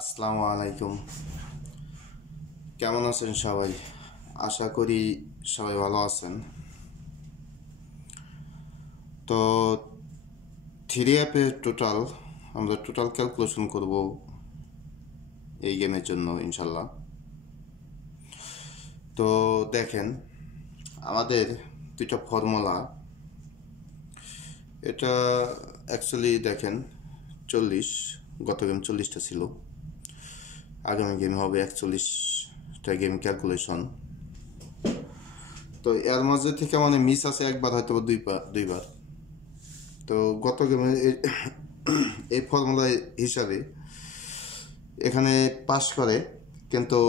আসসালামু আলাইকুম। কেমন আছেন সবাই? আশা করি সবাই ভালো আছেন। তো থ্রি অ্যাপে আমরা টোটাল ক্যালকুলেশন করব এই গেমের জন্য ইনশাল্লাহ। তো দেখেন, আমাদের দুইটা ফর্মুলা, এটা অ্যাকচুয়ালি দেখেন 40, গত গেম 40টা ছিল, আগামী গেম হবে 41টা গেম ক্যালকুলেশন। তো এর মাঝে থেকে মানে মিস আছে একবার, হয়তো দুইবার। তো গত গেমে এই ফর্মুলা হিসাবে এখানে পাস করে, কিন্তু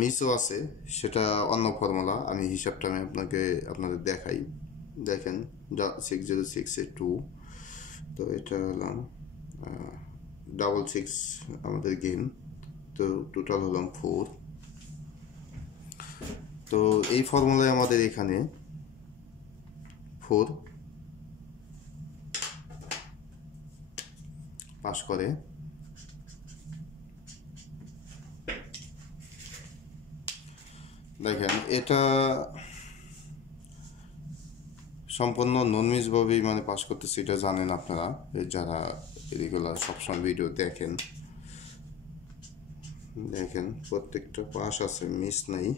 মিসও আছে, সেটা অন্য ফর্মুলা। আমি হিসাবটা আপনাদের দেখাই। দেখেন 60682, তো এটা হলাম 66 আমাদের গেম, তো টোটাল হলাম 4। তো এই ফর্মুলায় আমাদের এখানে 4 পাস করে। দেখেন, এটা সম্পূর্ণ ননমিসভাবেই মানে পাস করতেছে, এটা জানেন আপনারা যারা রেগুলার সবসময় ভিডিও দেখেন। দেখেন প্রত্যেকটা পাস আছে, মিস নাই।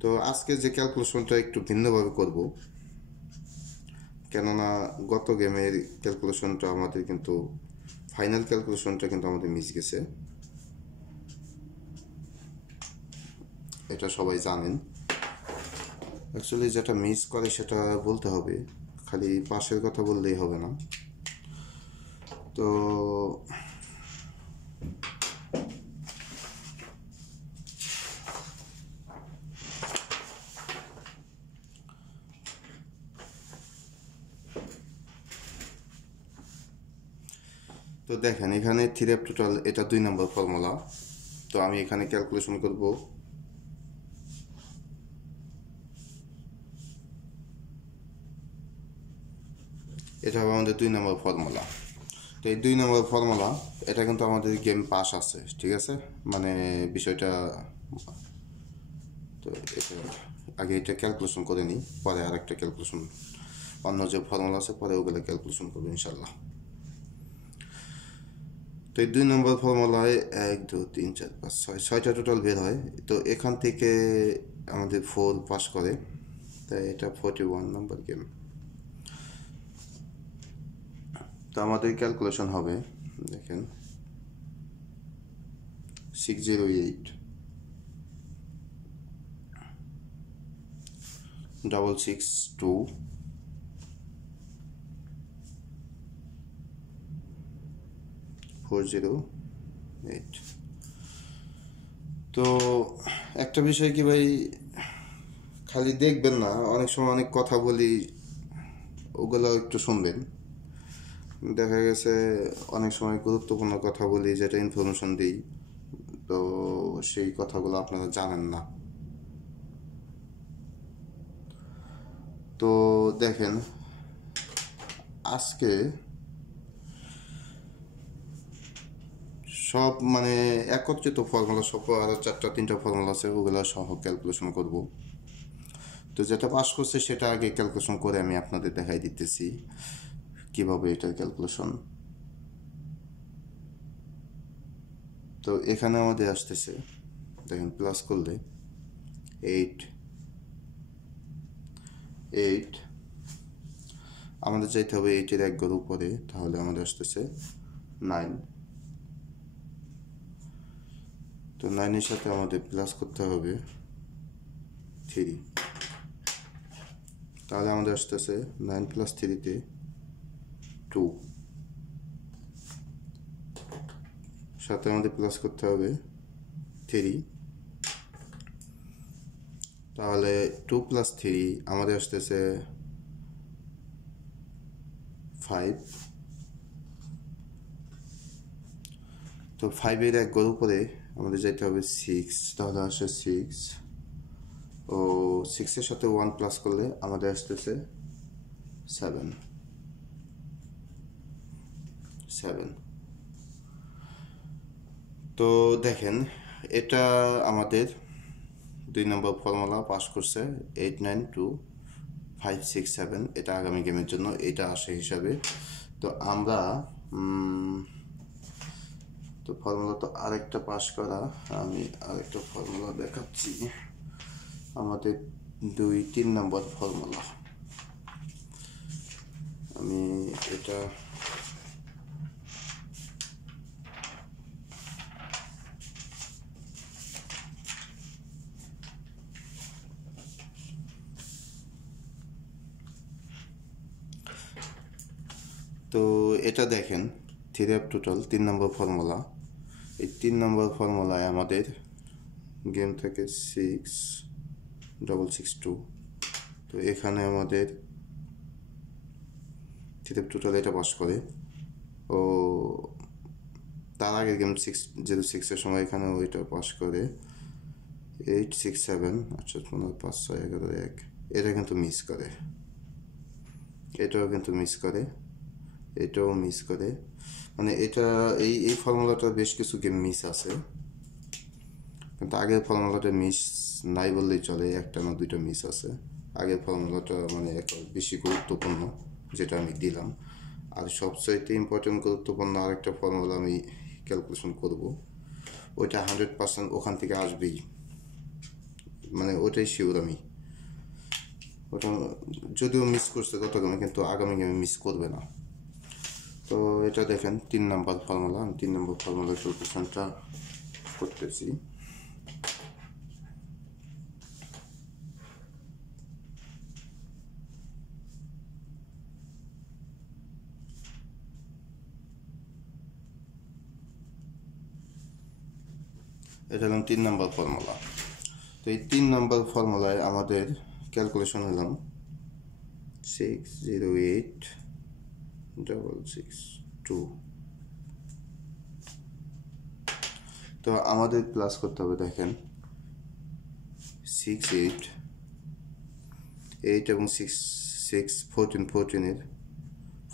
তো আজকে যে ক্যালকুলেশনটা একটু ভিন্নভাবে করব, কেননা গত গেমের ক্যালকুলেশনটা আমাদের কিন্তু ফাইনাল ক্যালকুলেশনটা কিন্তু আমাদের মিস গেছে, এটা সবাই জানেন। অ্যাকচুয়ালি যেটা মিস করে সেটা বলতে হবে, খালি পাশের কথা বললেই হবে না। তো তো দেখেন, এখানে থ্রি অ্যাপ টোটাল, এটা 2 নম্বর ফর্মুলা। তো আমি এখানে ক্যালকুলেশন করব। এটা হবে আমাদের 2 নম্বর ফর্মুলা। তো এই 2 নম্বর ফর্মুলা, এটা কিন্তু আমাদের গেম পাস আছে, ঠিক আছে, মানে বিষয়টা। তো এটা আগে এটা ক্যালকুলেশন করে নিই, পরে আর একটা ক্যালকুলেশন, অন্য যে ফর্মুলা আছে পরে ওগুলো ক্যালকুলেশন করবো ইনশাল্লাহ। তো এই 2 নম্বর ফর্মুলায় 1 2 3 4 5 6 6টা টোটাল বের হয়। তো এখান থেকে আমাদের 4 পাস করে, তাই এটা 41 নম্বর গেম। তো আমাদের ক্যালকুলেশন হবে, দেখেন 608 662 408। তো একটা বিষয় কি ভাই, খালি দেখবেন না, অনেক সময় অনেক কথা বলি, ওগুলো একটু শুনবেন। দেখা গেছে অনেক সময় গুরুত্বপূর্ণ কথা বলি, যেটা ইনফরমেশন দিই, তো সেই কথাগুলো আপনারা জানেন না। তো দেখেন, আজকে সব মানে একত্রিত ফর্মুলা সব, আরও 3টা ফর্মুলা আছে, ওগুলো সহ ক্যালকুলেশন করব। তো যেটা পাস করছে সেটা আগে ক্যালকুলেশন করে আমি আপনাদের দেখাই দিতেছি কিভাবে এটার ক্যালকুলেশন। তো এখানে আমাদের আসতেছে, দেখেন প্লাস করলে 8 8, আমাদের চাইতে হবে 8-এর 1 ঘর উপরে, তাহলে আমাদের আসতেছে 9। তো 9-এর সাথে আমাদের প্লাস করতে হবে 3, তাহলে আমাদের আসতেছে 9 + 3-তে 2, সাথে আমাদের প্লাস করতে হবে 3, তাহলে 2 + 3 আমাদের আসতেছে 5। তো 5-এর 1 ঘর উপরে আমাদের যাইতে হবে 6, তাহলে আসে 6, ও 6-এর সাথে 1 প্লাস করলে আমাদের আসতেছে 7। 7। তো দেখেন এটা আমাদের 2 নম্বর ফর্মুলা পাস করছে 892 5 6 7। এটা আগামী গেমের জন্য এটা আসে হিসাবে। তো আমরা তো ফর্মুলা তো আরেকটা পাস করা, আমি আরেকটা ফর্মুলা দেখাচ্ছি। আমাদের 2-3 নম্বর ফর্মুলা, আমি এটা তো এটা দেখেন 3F টোটাল 3 নম্বর ফর্মুলা। এই 3 নম্বর ফর্মুলায় আমাদের গেম থেকে 6-6-6-2। তো এখানে আমাদের 3F টোটাল এটা পাস করে। ও তার আগের গেম 6-0-6-এর সময় এখানে ওইটা পাস করে 8-6-7। আচ্ছা 15-5-6-11-1। এটা কিন্তু মিস করে, এটাও কিন্তু মিস করে, এটাও মিস করে। মানে এটা এই ফর্মুলাটা বেশ কিছু গেম মিস আছে, কিন্তু আগের ফর্মুলাটা মিস নাই বললেই চলে, একটা না দুইটা মিস আছে। আগের ফর্মুলাটা মানে বেশি গুরুত্বপূর্ণ যেটা আমি দিলাম। আর সবচাইতে ইম্পর্টেন্ট গুরুত্বপূর্ণ আরেকটা ফর্মুলা আমি ক্যালকুলেশন করব, ওইটা 100% ওখান থেকে আসবেই, মানে ওটাই শিওর আমি। ওটা যদিও মিস করছে গত গেমে, কিন্তু আগামী গেমে মিস করবে না। তো এটা দেখেন 3 নম্বর ফর্মুলা, আমি 3 নম্বর ফর্মুলার ক্যালকুলেশনটা করতেছি। এটা হলাম 3 নম্বর ফর্মুলা। তো এই 3 নম্বর ফর্মুলায় আমাদের ক্যালকুলেশন হলাম 608-662। তো আমাদের প্লাস করতে হবে, দেখেন 6-8 এবং 6 14-14-এর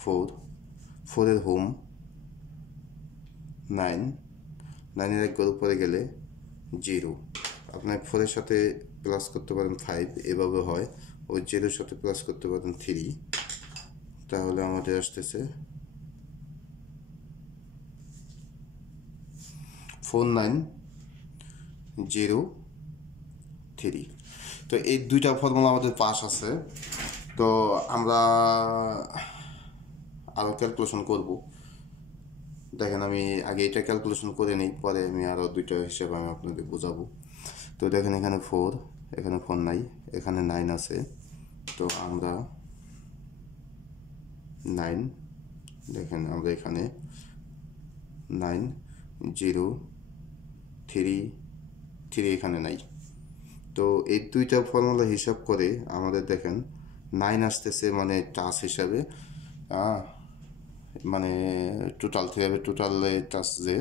4-4-এর হোম 9-9-এর এক গড় উপরে গেলে 0। আপনার 4-এর সাথে প্লাস করতে পারেন 5, এভাবে হয়। ওই 0-এর সাথে প্লাস করতে পারেন 3, তাহলে আমাদের আসতেছে 4903। তো এই দুইটা ফর্মুলা আমাদের পাস আছে। তো আমরা আরও ক্যালকুলেশন করব। দেখেন আমি আগে এটা ক্যালকুলেশন করে নিই, পরে আমি আরও দুইটা হিসেবে আমি আপনাদের বোঝাবো। তো দেখেন এখানে 4, এখানে 4 নাই, এখানে 9 আছে। তো আমরা 9, দেখেন আমরা এখানে 9-0-3 এখানে নাই। তো এই দুইটা ফর্মুলা হিসাব করে আমাদের দেখেন 9 আসতেছে, মানে টাচ হিসাবে, মানে টোটাল থেকে টোটালে টাচ যে,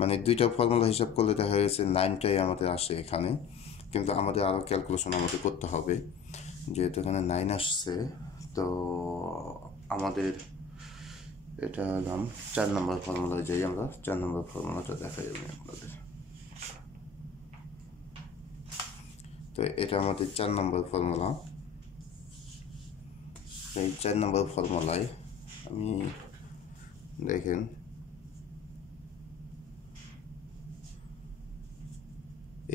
মানে দুইটা ফর্মুলা হিসাব করলে দেখা গেছে 9টাই আমাদের আসে এখানে। কিন্তু আমাদের আরও ক্যালকুলেশন আমাদের করতে হবে, যেহেতু এখানে 9 আসছে। তো আমাদের এটা নাম 4 নম্বর ফর্মুলায় যাই, আমরা 4 নম্বর ফর্মুলাটা দেখাই আমি আপনাদের। তো এটা আমাদের 4 নম্বর ফর্মুলা। এই 4 নম্বর ফর্মুলায় আমি দেখেন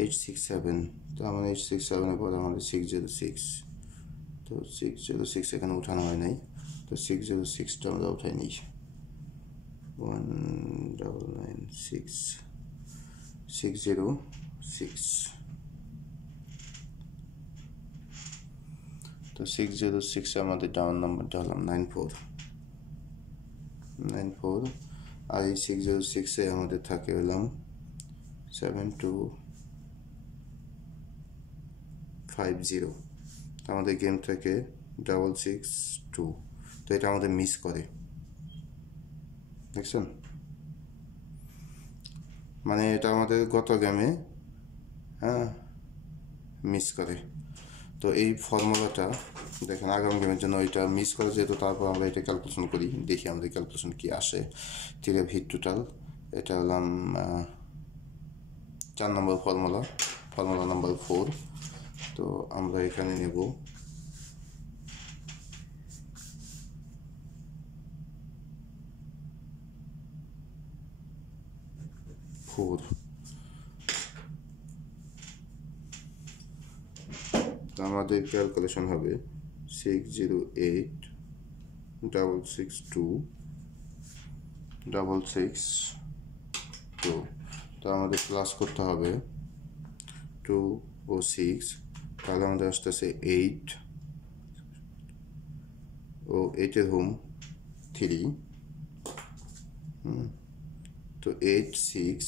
867। তো আমার 867-এর পরে আমাদের 606। তো 606 এখানে উঠানো হয় নাই, তো 606টা আমরা উঠাই নিই। 1996 তো 606 আমাদের ডাউন নাম্বারটা হলাম 94। আর এই 606-এ আমাদের থাকে হলাম 7250। আমাদের গেম থেকে 662। তো এটা আমাদের মিস করে, দেখছেন, মানে এটা আমাদের গত গেমে মিস করে। তো এই ফর্মুলাটা দেখেন আগামী গেমের জন্য এটা মিস করে যেহেতু, তারপর আমরা এটা ক্যালকুলেশন করি, দেখি আমাদের ক্যালকুলেশন কি আসে। 3 হিট টোটাল, এটা হলাম 4 নম্বর ফর্মুলা নাম্বার 4। তো আমরা এখানে নেব 4। তো আমাদের ক্যালকুলেশন হবে 608,662,662। তো আমাদের প্লাস করতে হবে 2 ও 6, তাহলে আমাদের আসতেছে 8 ও 8-এর হোম 3, তো 8 6,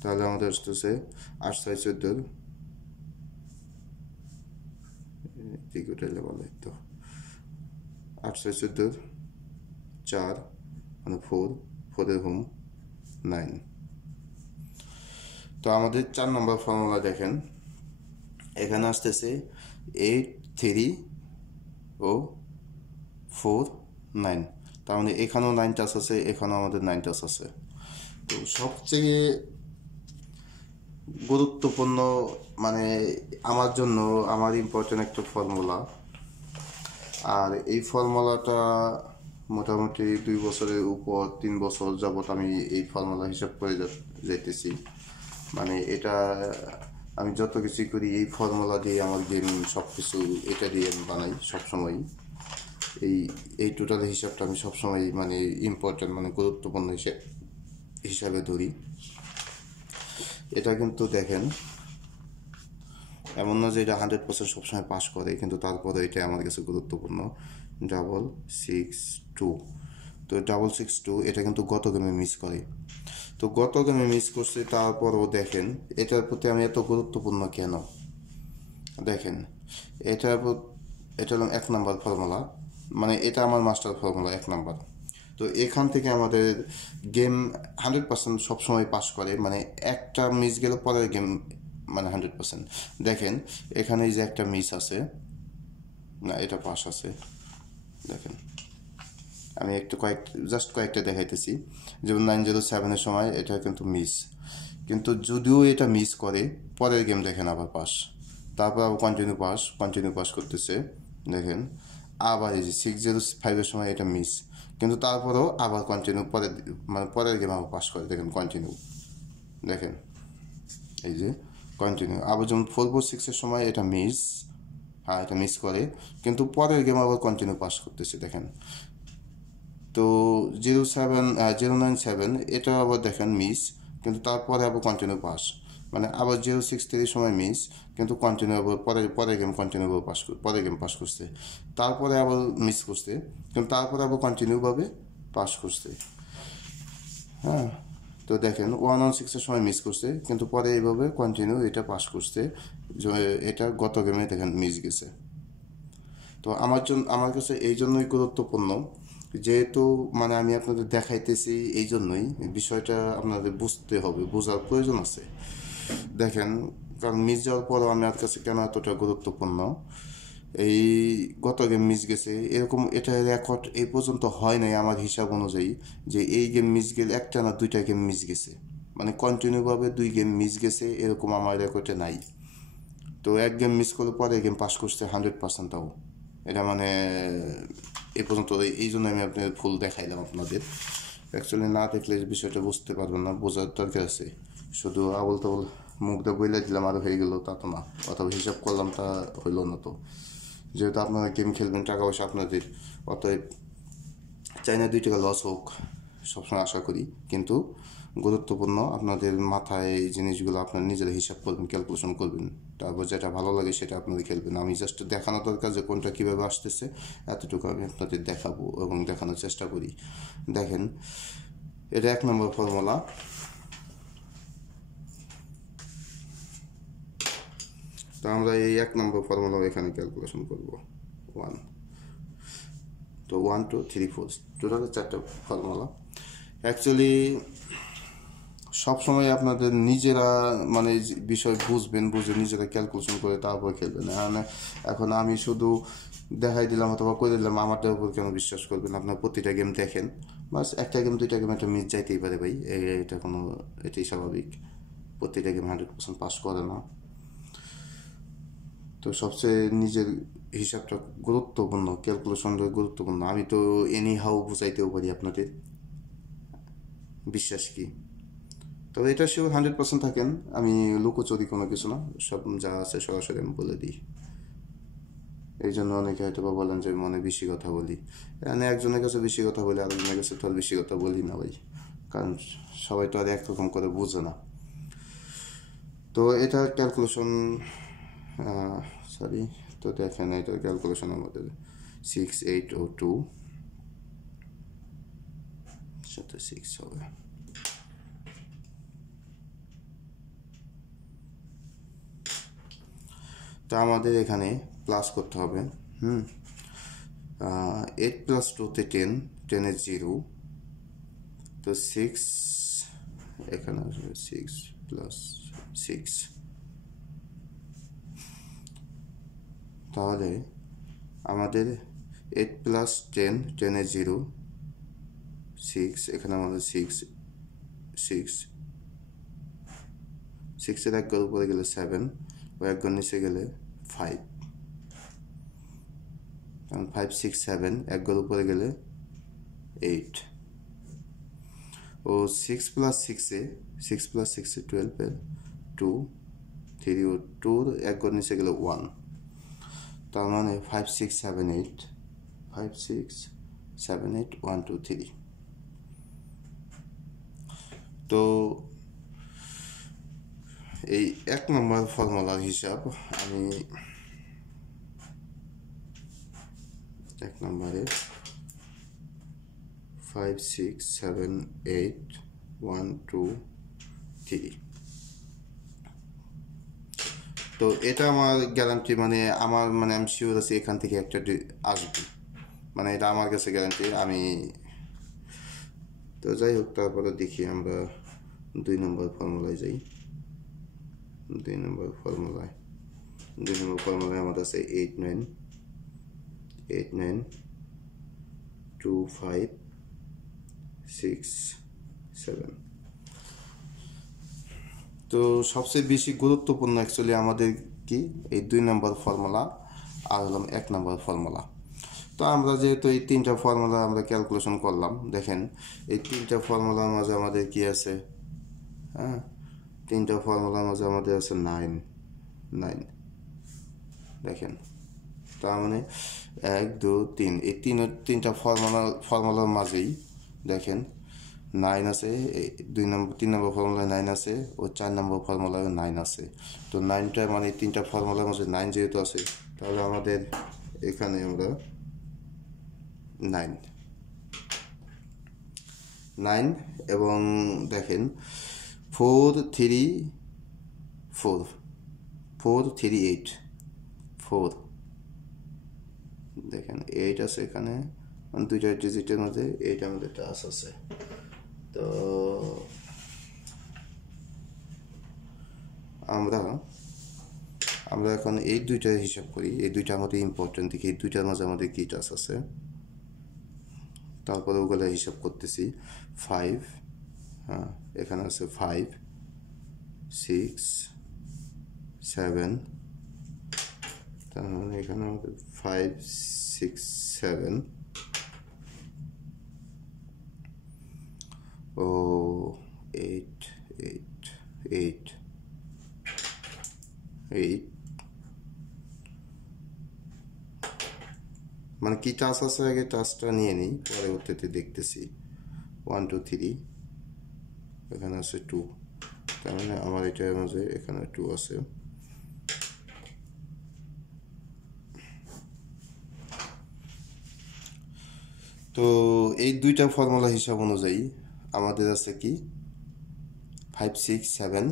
তাহলে আমাদের আসতেছে 8 6 14, ঠিক উঠাইলে ভালো হতো, 8 6 14 4 মানে 4-এর হোম 9। তো আমাদের 4 নম্বর ফর্মুলা দেখেন, এখানে আসতেছে 8 3 ও 4 9, তার মানে এখানেও 9 টাচ আছে, এখানেও আমাদের 9 টাচ আছে। তো সবচেয়ে গুরুত্বপূর্ণ মানে আমার জন্য আমার ইম্পর্টেন্ট একটা ফর্মুলা, আর এই ফর্মুলাটা মোটামুটি 2 বছরের উপর 3 বছর যাবত আমি এই ফর্মুলা হিসাব করে যাইতেছি। মানে এটা আমি যত কিছু করি এই ফর্মুলা দিয়ে, আমার গেম সব কিছু এটা দিয়ে আমি বানাই সবসময়। এই টোটাল হিসাবটা আমি সবসময় মানে ইম্পর্টেন্ট মানে গুরুত্বপূর্ণ হিসাবে ধরি। এটা কিন্তু দেখেন এমন না যে এটা 100% সবসময় পাস করে, কিন্তু তারপরে এটা আমার কাছে গুরুত্বপূর্ণ। 662, তো 662 এটা কিন্তু গত গেমে মিস করে। তো গত গেমে মিস করছে, তারপরও দেখেন এটার প্রতি আমি এত গুরুত্বপূর্ণ কেন। দেখেন এটা হলো 1 নাম্বার ফর্মুলা, মানে এটা আমার মাস্টার ফর্মুলা 1 নাম্বার। তো এখান থেকে আমাদের গেম 100% সবসময় পাস করে, মানে একটা মিস গেলে পরের গেম মানে 100%। দেখেন এখানে যে একটা মিস আছে না, এটা পাস আছে। দেখেন আমি একটু জাস্ট কয়েকটা দেখাইতেছি, যেমন 907-এর সময় এটা কিন্তু মিস, কিন্তু যদিও এটা মিস করে পরের গেম দেখেন আবার পাস, তারপর আবার কন্টিনিউ পাস করতেছে। দেখেন আবার এই যে 605-এর সময় এটা মিস, কিন্তু তারপরেও আবার কন্টিনিউ পরের গেম আবার পাস করে। দেখেন কন্টিনিউ, দেখেন এই যে কন্টিনিউ। আবার যেমন 446-এর সময় এটা মিস, হ্যাঁ এটা মিস করে, কিন্তু পরের গেম আবার কন্টিনিউ পাস করতেছে। দেখেন তো 097 এটা আবার দেখেন মিস, কিন্তু তারপরে আবার কন্টিনিউ পাস, মানে আবার 063 সময় মিস, কিন্তু কন্টিনিউ আবার পরের গেম কন্টিনিউ পরের গেম পাস করছে, তারপরে আবার মিস করছে, কিন্তু তারপরে আবার কন্টিনিউভাবে পাস করছে। হ্যাঁ তো দেখেন 116-এর সময় মিস করছে, কিন্তু পরে এইভাবে কন্টিনিউ এটা পাস করছে, এটা গত গেমে দেখেন মিস গেছে। তো আমার কাছে এই জন্যই গুরুত্বপূর্ণ, যেহেতু মানে আমি আপনাদের দেখাইতেছি, এই জন্যই বিষয়টা আপনাদের বুঝতে হবে, বোঝার প্রয়োজন আছে। দেখেন কারণ মিস যাওয়ার পরও আমার কাছে কেন এতটা গুরুত্বপূর্ণ, এই গত গেম মিস গেছে এরকম এটা রেকর্ড এই পর্যন্ত হয় নাই আমার হিসাব অনুযায়ী, যে এই গেম মিস গেলে একটা না 2টা গেম মিস গেছে, মানে কন্টিনিউভাবে 2 গেম মিস গেছে এরকম আমার রেকর্ডে নাই। তো এক গেম মিস করলে পরে গেম পাস করছে 100%, তাও এটা মানে এ পর্যন্ত। এই জন্য আমি আপনাদের ফুল দেখাইলাম আপনাদের, অ্যাকচুয়ালি না দেখলে বিষয়টা বুঝতে পারবেন না, বোঝার দরকার আছে। শুধু আবল তাবল মুখটা বইলে দিলাম আর হয়ে গেল তা তো না, অথবা হিসাব করলাম তা হইল না। তো যেহেতু আপনারা গেম খেলবেন, টাকা পয়সা আপনাদের, অতএব চাই না 2 টাকা লস হোক, সবসময় আশা করি, কিন্তু গুরুত্বপূর্ণ আপনাদের মাথায় এই জিনিসগুলো আপনার নিজেরা হিসাব করবেন, ক্যালকুলেশন করবেন, তারপর যেটা ভালো লাগে সেটা আপনাদের খেলবেন। আমি জাস্ট দেখানো দরকার যে কোনটা কীভাবে আসতেছে, এতটুকু আমি আপনাদের দেখাবো এবং দেখানোর চেষ্টা করি। দেখেন এটা 1 নম্বর ফর্মুলা। তো আমরা এই 1 নম্বর ফর্মুলা এখানে ক্যালকুলেশন করব 1, তো 1 2 3 4 টোটাল 4টা ফর্মুলা। অ্যাকচুয়ালি সবসময় আপনাদের নিজেরা মানে বিষয় বুঝবেন, বুঝে নিজেরা ক্যালকুলেশন করে তারপর খেলবেন। এখন আমি শুধু দেখাই দিলাম অথবা করে দিলাম, আমারটার উপর কেন বিশ্বাস করবেন? আপনার প্রতিটা গেম দেখেন, বাস একটা গেম দুইটা গেম একটা মিস যাইতেই পারে ভাই, এটা কোনো, এটাই স্বাভাবিক। প্রতিটা গেম 100% পাস করে না। তো সবচেয়ে নিজের হিসাবটা গুরুত্বপূর্ণ, ক্যালকুলেশনটা গুরুত্বপূর্ণ। আমি তো এনি হাউ বুঝাইতেও পারি আপনাদের, বিশ্বাস কি। তবে এটা শিওর 100% থাকেন, আমি লুকোচুরি কোনো কিছু না, সব যা আছে সরাসরি আমি বলে দিই। এই জন্য অনেকে হয়তো বা বলেন যে মনে বেশি কথা বলি। মানে একজনের কাছে বেশি কথা বলি, আরেকজনের কাছে তো আর বেশি কথা বলি না ভাই, কারণ সবাই তো আর একরকম করে বুঝে না। তো এটা ক্যালকুলেশন, সরি, তো দেখেন এটার ক্যালকুলেশন আমাদের 6802 সাথে 6 হবে। তো আমাদের এখানে প্লাস করতে হবে। 8 + 2 = 10, 10 = 0, তো 6 এখানে আসবে, 6 + 6, তাহলে আমাদের 8 + 10, 10 = 0, 6, এখানে আমাদের 6 এক ঘর উপরে গেলে 7, ও এক ঘর নিচে গেলে 5, 5 6 7, এক ঘর উপরে গেলে 8, ও 6 + 6 এ 12 এর 2, 3, ও 2 এক ঘর নিচে গেলে 1, তার মানে 5 6 7 8, 5 6 7 8 1 2 3। তো এই 1 নম্বর ফর্মুলার হিসাব আমি 1 নম্বরে 5 6 7 8 1 2 3। তো এটা আমার গ্যারান্টি, মানে আমার মানে আমি শিওর আছি এখান থেকে একটা আসবে, মানে এটা আমার কাছে গ্যারান্টি। আমি তো যাই হোক, তারপরে দেখি আমরা 2 নম্বর ফর্মুলায় যাই। 2 নম্বর ফর্মুলায় আমাদের আছে 8 9 2 5 6 7। তো সবচেয়ে বেশি গুরুত্বপূর্ণ অ্যাকচুয়ালি আমাদের কি এই 2 নম্বর ফর্মুলা আর হলাম 1 নম্বর ফর্মুলা। তো আমরা যেহেতু এই 3টা ফর্মুলা আমরা ক্যালকুলেশন করলাম, দেখেন এই 3টা ফর্মুলার মাঝে আমাদের কি আছে, হ্যাঁ 3টা ফর্মুলার মাঝে আমাদের আছে 9, দেখেন। তার মানে 1 2 3, এই 3টা ফর্মুলার মাঝেই দেখেন 9 আছে, 3 নম্বর ফর্মুলায় 9 আছে, ও 4 নম্বর ফর্মুলায় 9 আছে। তো 9টা মানে 3টা ফর্মুলার মাঝে 9 যেহেতু আছে, তাহলে আমাদের এখানে আমরা 9 এবং দেখেন 4 3 8, 4 দেখেন 8 আছে এখানে, দুইটা ডিজিটের মধ্যে 8 আমাদের টাচ আছে। তো আমরা এখন এই দুইটা হিসাব করি, এই দুইটা আমাদের ইম্পর্টেন্ট দেখি, এই দুইটার মাঝে আমাদের কি টাচ আছে। তারপরে ওগুলো হিসাব করতেছি। 5, হ্যাঁ এখানে আছে 5 6 7, তার মানে এখানে আমাদের 5 6 7, ও 8 মানে কি টাচ আছে, আগে টাচটা নিয়ে নিই, পরবর্তীতে দেখতেছি। 1 2 3, এখানে আছে 2, তার মানে আমার এটার মাঝে এখানে 2 আছে। তো এই দুইটা ফর্মুলা হিসাব অনুযায়ী আমাদের আছে কি 5 6 7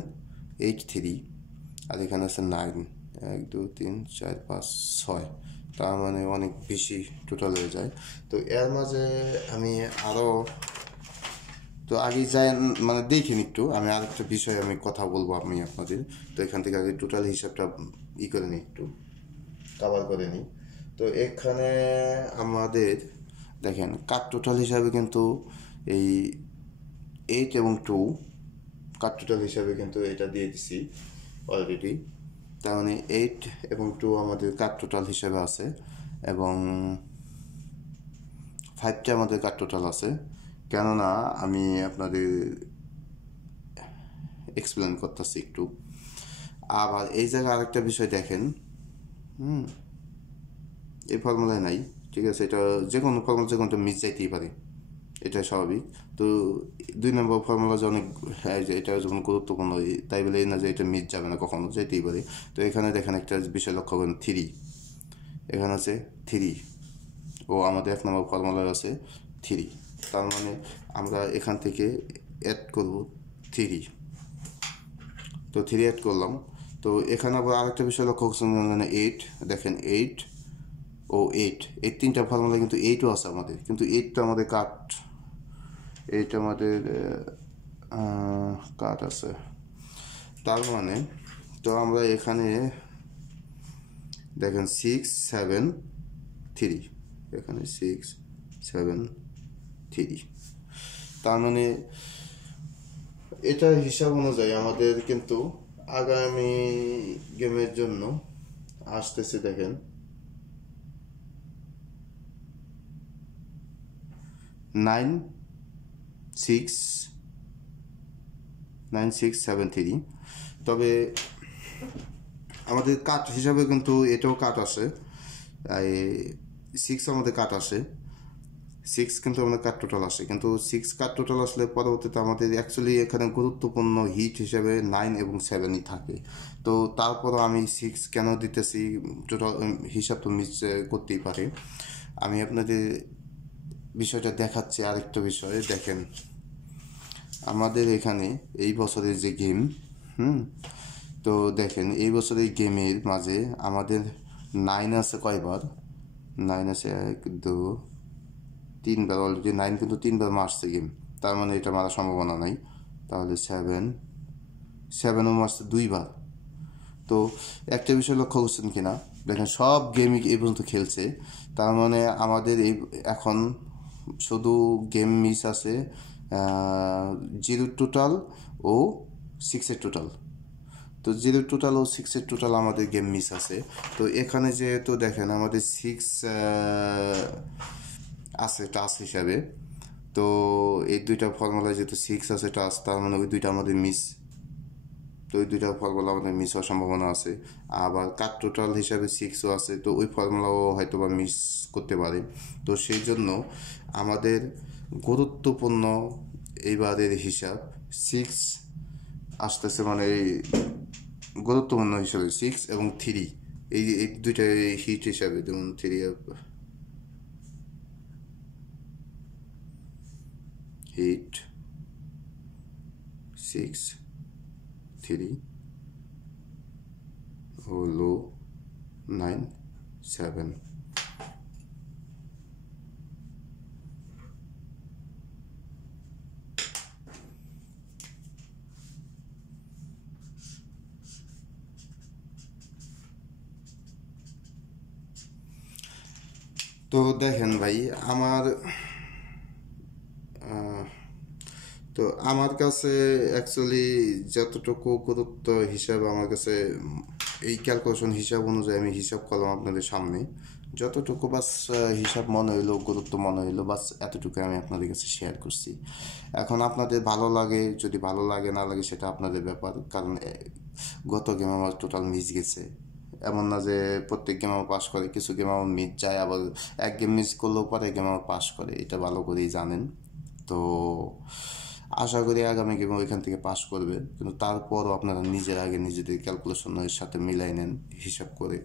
8 3, আর এখানে আছে 9, 1 2 3 4 5 6, তার মানে অনেক বেশি টোটাল হয়ে যায়। তো এর মাঝে আমি আরও তো আগে যাই মানে দেখেন একটু, আমি আরেকটা বিষয়ে আমি কথা বলবো আমি আপনাদের। তো এখান থেকে আগে টোটাল হিসাবটা করে নিই, একটু কভার করে নিই। তো এখানে আমাদের দেখেন কাট টোটাল হিসাবে কিন্তু এই 8 এবং 2 কাট টোটাল হিসাবে কিন্তু এটা দিয়ে দিছি অলরেডি। তার মানে 8 এবং 2 আমাদের কাট টোটাল হিসাবে আছে, এবং 5টা আমাদের কাট টোটাল আছে। কেননা আমি আপনাদের এক্সপ্লেন করতেছি একটু। আবার এই জায়গায় আরেকটা বিষয় দেখেন, এই ফর্মুলায় নাই, ঠিক আছে? এটা যে কোনো ফর্মুলা যে কোনোটা মিস যাইতেই পারে, এটা স্বাভাবিক। তো 2 নম্বর ফর্মুলা যে অনেক, এটা যখন গুরুত্বপূর্ণ, তাই বলে এই না যে এটা মিস যাবে না, কখনো যেতেই পারে। তো এখানে দেখেন একটা বিষয় লক্ষ্য করেন, 3 এখানে আছে 3, ও আমাদের 1 নম্বর ফর্মুলায় আছে 3। তার মানে আমরা এখান থেকে অ্যাড করব 3। তো 3 অ্যাড করলাম। তো এখানে আবার আরেকটা বিষয় লক্ষ্য করছেন, মানে 8, দেখেন 8 ও 8, এই 3টা ফর্মুলা কিন্তু 8ও আছে আমাদের, কিন্তু 8টা আমাদের কাট, 8 আমাদের কাট আছে। তার মানে তো আমরা এখানে দেখেন 6 7 3, এখানে 6 7 3। তার মানে এটা হিসাব অনুযায়ী আমাদের কিন্তু আগামী গেমের জন্য আসতেছে, দেখেন 9 6 9 6 7 3। তবে আমাদের কাট হিসাবে কিন্তু এটাও কাট আসে, 6 আমাদের কাট আসে, 6 কিন্তু আমাদের কাট টোটাল আসে, কিন্তু 6 কাট টোটাল আসলে পরবর্তীতে আমাদের অ্যাকচুয়ালি এখানে গুরুত্বপূর্ণ হিট হিসেবে 9 এবং 7ই থাকে। তো তারপরও আমি 6 কেন দিতেছি, টোটাল হিসাব তো মিস করতেই পারে। আমি আপনাদের বিষয়টা দেখাচ্ছি। আরেকটা বিষয় দেখেন, আমাদের এখানে এই বছরের যে গেম, তো দেখেন এই বছরের গেমের মাঝে আমাদের 9 আছে কয়বার? 9 আছে 1 2 3বার, অলরেডি 9 কিন্তু 3বার মারছে গেম, তার মানে এটা মারার সম্ভাবনা নাই। তাহলে 7ও মারছে 2বার। তো একটা বিষয় লক্ষ্য করছেন কিনা, দেখেন সব গেমই এই পর্যন্ত খেলছে, তার মানে আমাদের এই এখন শুধু গেম মিস আছে 0 টোটাল ও 6 টোটাল। তো 0 টোটাল ও 6 টোটাল আমাদের গেম মিস আছে। তো এখানে যেহেতু দেখেন আমাদের 6 আছে টাস্ক হিসাবে, তো এই দুইটা ফর্মুলায় যেহেতু 6 আছে টাস্ক, তার মানে ওই দুইটা আমাদের মিস। তো ওই দুইটা ফর্মুলা আমাদের মিস হওয়ার সম্ভাবনা আছে। আবার কাট টোটাল হিসাবে 6ও আছে, তো ওই ফর্মুলাও হয়তো বা মিস করতে পারে। তো সেই জন্য আমাদের গুরুত্বপূর্ণ এইবারের হিসাব 6 আসতেছে, মানে এই গুরুত্বপূর্ণ হিসাবে 6 এবং 3, এই দুইটা হিট হিসাবে, যেমন 3 হিট 6 3 হলো 9 7। তো দেখেন ভাই, তো আমার কাছে অ্যাকচুয়ালি যতটুকু গুরুত্ব হিসাব আমার কাছে, এই ক্যালকুলেশন হিসাব অনুযায়ী আমি হিসাব করলাম আপনাদের সামনে, যতটুকু বাস হিসাব মনে হইলো, গুরুত্ব মনে হইলো, বাস এতটুকু আমি আপনাদের কাছে শেয়ার করছি। এখন আপনাদের ভালো লাগে, যদি ভালো লাগে না লাগে সেটা আপনাদের ব্যাপার, কারণ গত গেম আমার টোটাল মিস গেছে। এমন না যে প্রত্যেক গেম আমার পাস করে, কিছু গেম আমার মিস যায়, আবার এক গেম মিস করলেও পরে গেম আমার পাস করে, এটা ভালো করেই জানেন। তো আশা করি আগামী গেমে ওইখান থেকে পাস করবে, কিন্তু তারপরও আপনারা নিজের আগে নিজেদের ক্যালকুলেশনের সাথে মিলাই নেন হিসাব করে,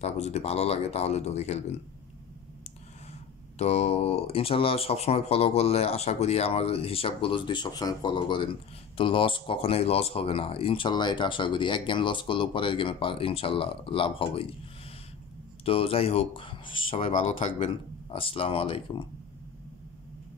তারপর যদি ভালো লাগে তাহলে ধরে খেলবেন। তো ইনশাল্লাহ সবসময় ফলো করলে আশা করি, আমার হিসাবগুলো যদি সবসময় ফলো করেন, তো লস কখনোই লস হবে না ইনশাল্লাহ, এটা আশা করি। এক গেম লস করলেও পরের গেমে ইনশাল্লাহ লাভ হবেই। তো যাই হোক, সবাই ভালো থাকবেন। আসসালামু আলাইকুম।